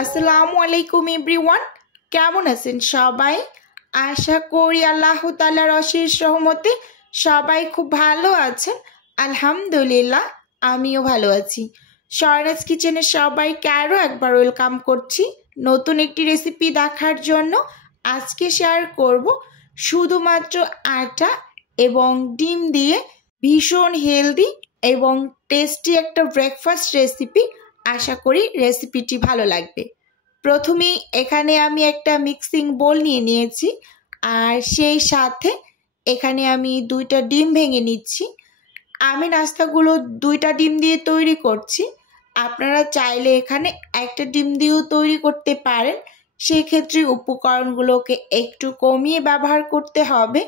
আসসালামু আলাইকুম এভরিওয়ান, কেমন আছেন সবাই? আশা করি আল্লাহ তাআলার অশেষ রহমতে সবাই খুব ভালো আছেন। আলহামদুলিল্লাহ, আমিও ভালো আছি। শয়নাজ কিচেনে সবাইকে আরও একবার ওয়েলকাম করছি নতুন একটি রেসিপি দেখার জন্য। আজকে শেয়ার করব শুধুমাত্র আটা এবং ডিম দিয়ে ভীষণ হেলদি এবং টেস্টি একটা ব্রেকফাস্ট রেসিপি। আশা করি রেসিপিটি ভালো লাগবে। প্রথমেই এখানে আমি একটা মিক্সিং বোল নিয়ে নিয়েছি, আর সেই সাথে এখানে আমি 2টা ডিম ভেঙে নিচ্ছি। আমি নাস্তাগুলো 2টা ডিম দিয়ে তৈরি করছি, আপনারা চাইলে এখানে একটা ডিম দিয়েও তৈরি করতে পারেন। সেক্ষেত্রে উপকরণগুলোকে একটু কমিয়ে ব্যবহার করতে হবে,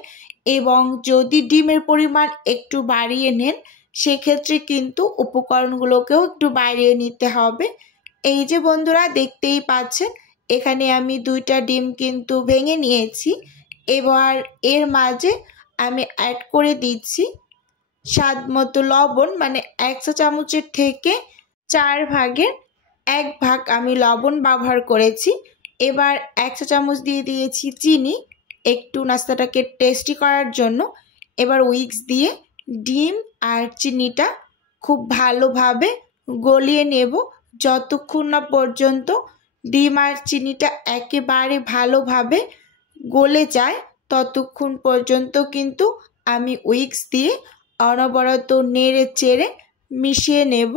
এবং যদি ডিমের পরিমাণ একটু বাড়িয়ে নেন সেক্ষেত্রে কিন্তু উপকরণগুলোকেও একটু বাড়িয়ে নিতে হবে। এই যে বন্ধুরা, দেখতেই পাচ্ছেন এখানে আমি 2টা ডিম কিন্তু ভেঙে নিয়েছি। এবার এর মাঝে আমি অ্যাড করে দিচ্ছি স্বাদ মতো লবণ, মানে 1 চা চামচের থেকে 4 ভাগের 1 ভাগ আমি লবণ ব্যবহার করেছি। এবার 1 চা চামচ দিয়ে দিয়েছি চিনি, একটু নাস্তাটাকে টেস্টি করার জন্য। এবার উইক্স দিয়ে ডিম আর চিনিটা খুব ভালোভাবে গলিয়ে নেব, যতক্ষণ না পর্যন্ত ডিম আর চিনিটা একেবারে ভালোভাবে গলে যায় ততক্ষণ পর্যন্ত কিন্তু আমি উইক্স দিয়ে অনবরত নেড়ে চেড়ে মিশিয়ে নেব।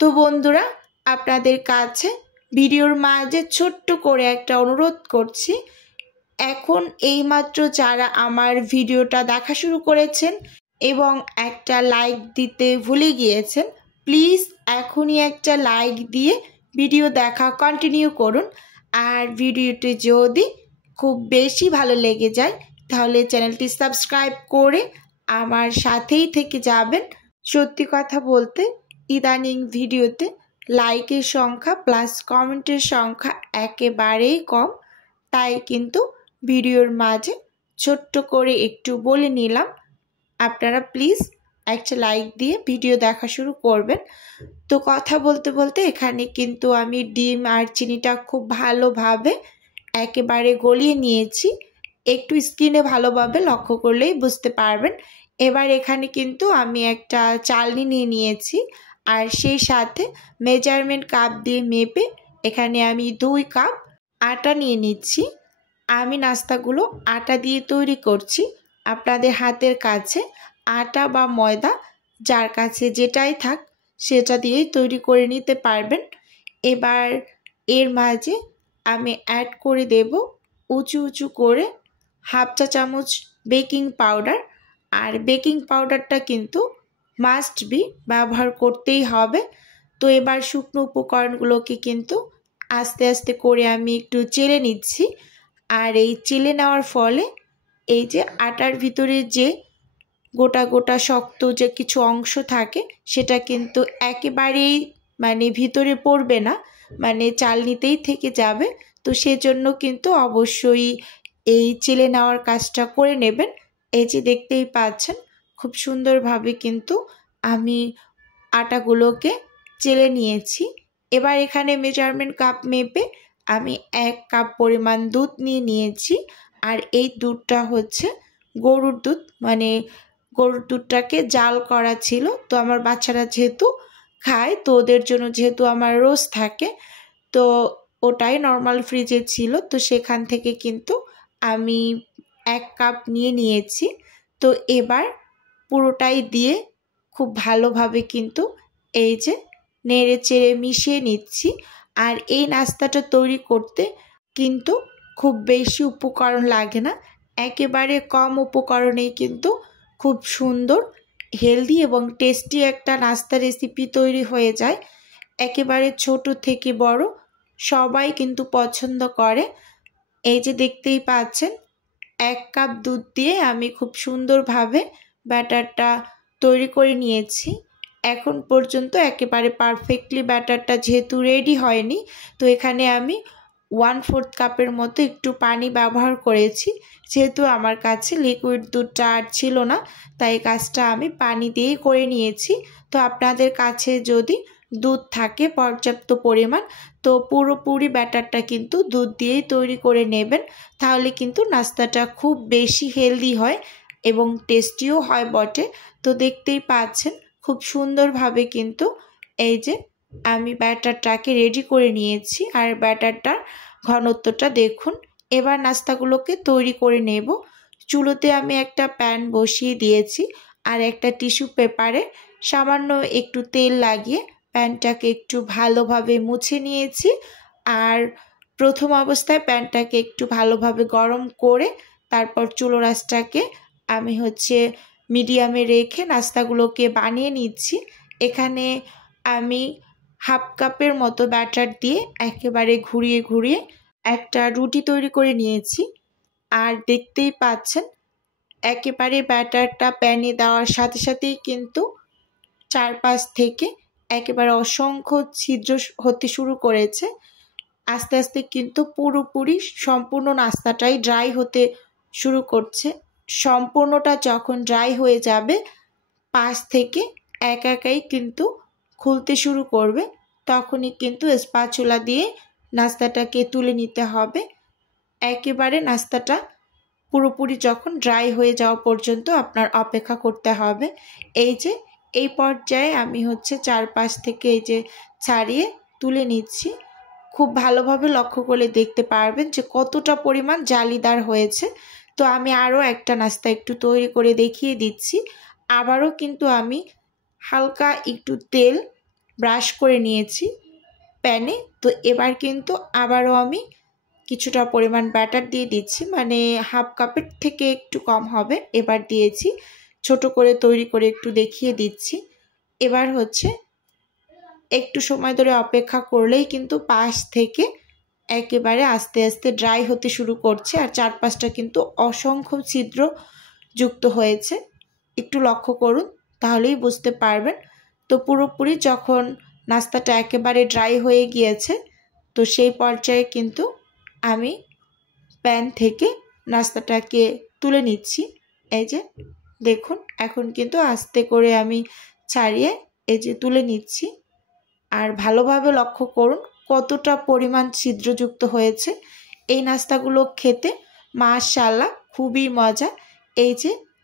তো বন্ধুরা, আপনাদের কাছে ভিডিওর মাঝে ছোট্ট করে একটা অনুরোধ করছি, এখন এইমাত্র যারা আমার ভিডিওটা দেখা শুরু করেছেন এবং একটা লাইক দিতে ভুলে গিয়েছেন, প্লিজ এখনই একটা লাইক দিয়ে ভিডিও দেখা কন্টিনিউ করুন। আর ভিডিওটি যদি খুব বেশি ভালো লেগে যায় তাহলে চ্যানেলটি সাবস্ক্রাইব করে আমার সাথেই থেকে যাবেন। সত্যি কথা বলতে ইদানিং ভিডিওতে লাইকের সংখ্যা প্লাস কমেন্টের সংখ্যা একেবারেই কম, তাই কিন্তু ভিডিওর মাঝে ছোট্ট করে একটু বলে নিলাম, আপনারা প্লিজ একটা লাইক দিয়ে ভিডিও দেখা শুরু করবেন। তো কথা বলতে বলতে এখানে কিন্তু আমি ডিম আর চিনিটা খুব ভালোভাবে একেবারে গলিয়ে নিয়েছি, একটু স্কিনে ভালোভাবে লক্ষ্য করলেই বুঝতে পারবেন। এবার এখানে কিন্তু আমি একটা চালনি নিয়ে নিয়েছি, আর সেই সাথে মেজারমেন্ট কাপ দিয়ে মেপে এখানে আমি 2 কাপ আটা নিয়ে নিচ্ছি। আমি নাস্তাগুলো আটা দিয়ে তৈরি করছি, আপনাদের হাতের কাছে আটা বা ময়দা যার কাছে যেটাই থাক সেটা দিয়েই তৈরি করে নিতে পারবেন। এবার এর মাঝে আমি অ্যাড করে দেব উঁচু উঁচু করে 1/2 চা চামচ বেকিং পাউডার, আর বেকিং পাউডারটা কিন্তু মাস্ট বি ব্যবহার করতেই হবে। তো এবার শুকনো উপকরণগুলোকে কিন্তু আস্তে আস্তে করে আমি একটু চেলে নিচ্ছি, আর এই চেলে নেওয়ার ফলে এই যে আটার ভিতরে যে গোটা গোটা শক্ত যে কিছু অংশ থাকে সেটা কিন্তু একেবারেই মানে ভিতরে পড়বে না, মানে চালনিতেই থেকে যাবে। তো সেজন্য কিন্তু অবশ্যই এই চেলে নেওয়ার কাজটা করে নেবেন। এই যে দেখতেই পাচ্ছেন খুব সুন্দরভাবে কিন্তু আমি আটাগুলোকে চেলে নিয়েছি। এবার এখানে মেজারমেন্ট কাপ মেপে আমি 1 কাপ পরিমাণ দুধ নিয়ে নিয়েছি, আর এই দুধটা হচ্ছে গরুর দুধ, মানে গরুর দুধটাকে জাল করা ছিল। তো আমার বাচ্চারা যেহেতু খায়, তো ওদের জন্য যেহেতু আমার রোজ থাকে, তো ওটাই নর্মাল ফ্রিজে ছিল, তো সেখান থেকে কিন্তু আমি 1 কাপ নিয়ে নিয়েছি। তো এবার পুরোটাই দিয়ে খুব ভালোভাবে কিন্তু এই যে নেড়ে চেড়ে মিশিয়ে নিচ্ছি। আর এই নাস্তাটা তৈরি করতে কিন্তু খুব বেশি উপকরণ লাগে না, একেবারে কম উপকরণেই কিন্তু খুব সুন্দর হেলদি এবং টেস্টি একটা নাস্তা রেসিপি তৈরি হয়ে যায়। একেবারে ছোট থেকে বড় সবাই কিন্তু পছন্দ করে। এই যে দেখতেই পাচ্ছেন 1 কাপ দুধ দিয়ে আমি খুব সুন্দরভাবে ব্যাটারটা তৈরি করে নিয়েছি। এখন পর্যন্ত একেবারে পারফেক্টলি ব্যাটারটা যেহেতু রেডি হয়নি, তো এখানে আমি 1/4 কাপের মতো একটু পানি ব্যবহার করেছি। যেহেতু আমার কাছে লিকুইড দুধটা আর ছিল না, তাই কাজটা আমি পানি দিয়েই করে নিয়েছি। তো আপনাদের কাছে যদি দুধ থাকে পর্যাপ্ত পরিমাণ, তো পুরোপুরি ব্যাটারটা কিন্তু দুধ দিয়েই তৈরি করে নেবেন, তাহলে কিন্তু নাস্তাটা খুব বেশি হেলদি হয় এবং টেস্টিও হয় বটে। তো দেখতেই পাচ্ছেন খুব সুন্দরভাবে কিন্তু এই যে আমি ব্যাটারটাকে রেডি করে নিয়েছি, আর ব্যাটারটার ঘনত্বটা দেখুন। এবার নাস্তাগুলোকে তৈরি করে নেব। চুলোতে আমি একটা প্যান বসিয়ে দিয়েছি, আর একটা টিস্যু পেপারে সামান্য একটু তেল লাগিয়ে প্যানটাকে একটু ভালোভাবে মুছে নিয়েছি। আর প্রথম অবস্থায় প্যানটাকে একটু ভালোভাবে গরম করে তারপর চুলো রাসটাকে আমি মিডিয়ামে রেখে নাস্তাগুলোকে বানিয়ে নিচ্ছি। এখানে আমি হাফ কাপের মতো ব্যাটার দিয়ে একেবারে ঘুরিয়ে ঘুরিয়ে একটা রুটি তৈরি করে নিয়েছি। আর দেখতেই পাচ্ছেন একেবারে ব্যাটারটা প্যানে দেওয়ার সাথে সাথেই কিন্তু চারপাশ থেকে একেবারে অসংখ্য ছিদ্র হতে শুরু করেছে। আস্তে আস্তে কিন্তু পুরোপুরি সম্পূর্ণ নাস্তাটাই ড্রাই হতে শুরু করছে। সম্পূর্ণটা যখন ড্রাই হয়ে যাবে, পাশ থেকে একাই কিন্তু খুলতে শুরু করবে, তখনই কিন্তু স্প্যাচুলা দিয়ে নাস্তাটাকে তুলে নিতে হবে। একেবারে নাস্তাটা পুরোপুরি যখন ড্রাই হয়ে যাওয়া পর্যন্ত আপনার অপেক্ষা করতে হবে। এই পর্যায়ে আমি চারপাশ থেকে ছাড়িয়ে তুলে নিচ্ছি। খুব ভালোভাবে লক্ষ্য করে দেখতে পারবেন যে কতটা পরিমাণ জালিদার হয়েছে। তো আমি আরও একটা নাস্তা একটু তৈরি করে দেখিয়ে দিচ্ছি। আবারও কিন্তু আমি হালকা একটু তেল ব্রাশ করে নিয়েছি প্যানে। তো এবার কিন্তু আবারও আমি কিছুটা পরিমাণ ব্যাটার দিয়ে দিচ্ছি, মানে হাফ কাপের থেকে একটু কম হবে। এবার দিয়েছি, ছোট করে তৈরি করে একটু দেখিয়ে দিচ্ছি। এবার একটু সময় ধরে অপেক্ষা করলেই কিন্তু পাশ থেকে একেবারে আস্তে আস্তে ড্রাই হতে শুরু করছে, আর চারপাশটা কিন্তু অসংখ্য ছিদ্র যুক্ত হয়েছে। একটু লক্ষ্য করুন, তাহলেই বুঝতে পারবেন। তো পুরোপুরি যখন নাস্তাটা একেবারে ড্রাই হয়ে গিয়েছে, তো সেই পর্যায়ে কিন্তু আমি প্যান থেকে নাস্তাটাকে তুলে নিচ্ছি। দেখুন, এখন কিন্তু আস্তে করে আমি ছাড়িয়ে তুলে নিচ্ছি। আর ভালোভাবে লক্ষ্য করুন কতটা পরিমাণ ছিদ্রযুক্ত হয়েছে। এই নাস্তাগুলো খেতে মাশাআল্লাহ খুবই মজা।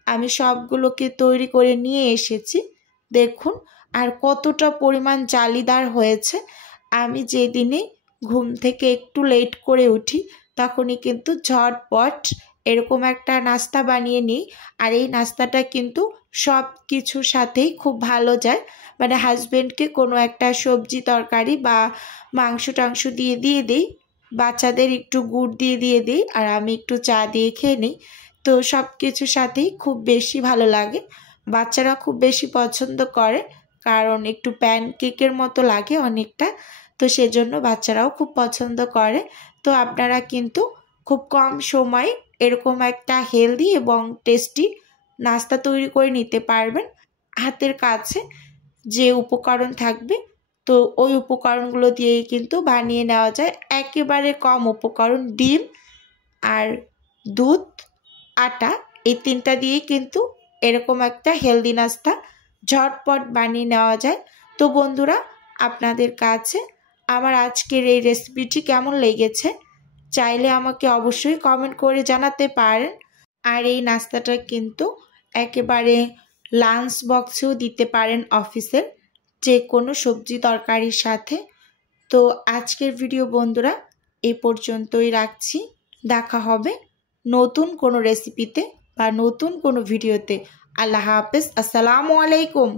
আমি সবগুলোকে তৈরি করে নিয়ে এসেছি, দেখুন, আর কতটা পরিমাণ জালিদার হয়েছে। আমি যেদিনে ঘুম থেকে একটু লেট করে উঠি, তখনই কিন্তু ঝটপট এরকম একটা নাস্তা বানিয়ে নিই। আর এই নাস্তাটা কিন্তু সব কিছুর সাথেই খুব ভালো যায়, মানে হাজব্যান্ডকে কোনো একটা সবজি তরকারি বা মাংস টাংস দিয়ে দিই, বাচ্চাদের একটু গুড় দিয়ে দিই, আর আমি একটু চা দিয়ে খেয়ে নিই। তো সব কিছুর সাথেই খুব বেশি ভালো লাগে। বাচ্চারা খুব বেশি পছন্দ করে, কারণ একটু প্যানকেকের মতো লাগে অনেকটা, তো সেজন্য বাচ্চারাও খুব পছন্দ করে। তো আপনারা কিন্তু খুব কম সময়ে এরকম একটা হেলদি এবং টেস্টি নাস্তা তৈরি করে নিতে পারবেন। হাতের কাছে যে উপকরণ থাকবে, তো ওই উপকরণগুলো দিয়েই কিন্তু বানিয়ে নেওয়া যায়। একেবারে কম উপকরণ, ডিম আর দুধ, আটা, এই তিনটা দিয়েই কিন্তু এরকম একটা হেলদি নাস্তা ঝটপট বানিয়ে নেওয়া যায়। তো বন্ধুরা, আপনাদের কাছে আমার আজকের এই রেসিপিটি কেমন লেগেছে চাইলে আমাকে অবশ্যই কমেন্ট করে জানাতে পারেন। আর এই নাস্তাটা কিন্তু একেবারে লাঞ্চ বক্সেও দিতে পারেন, অফিসের যে কোনো সবজি তরকারির সাথে। তো আজকের ভিডিও বন্ধুরা এই পর্যন্তই রাখছি। দেখা হবে নতুন কোনো রেসিপিতে বা নতুন কোনো ভিডিওতে। আল্লাহ হাফেজ, আসসালামু আলাইকুম।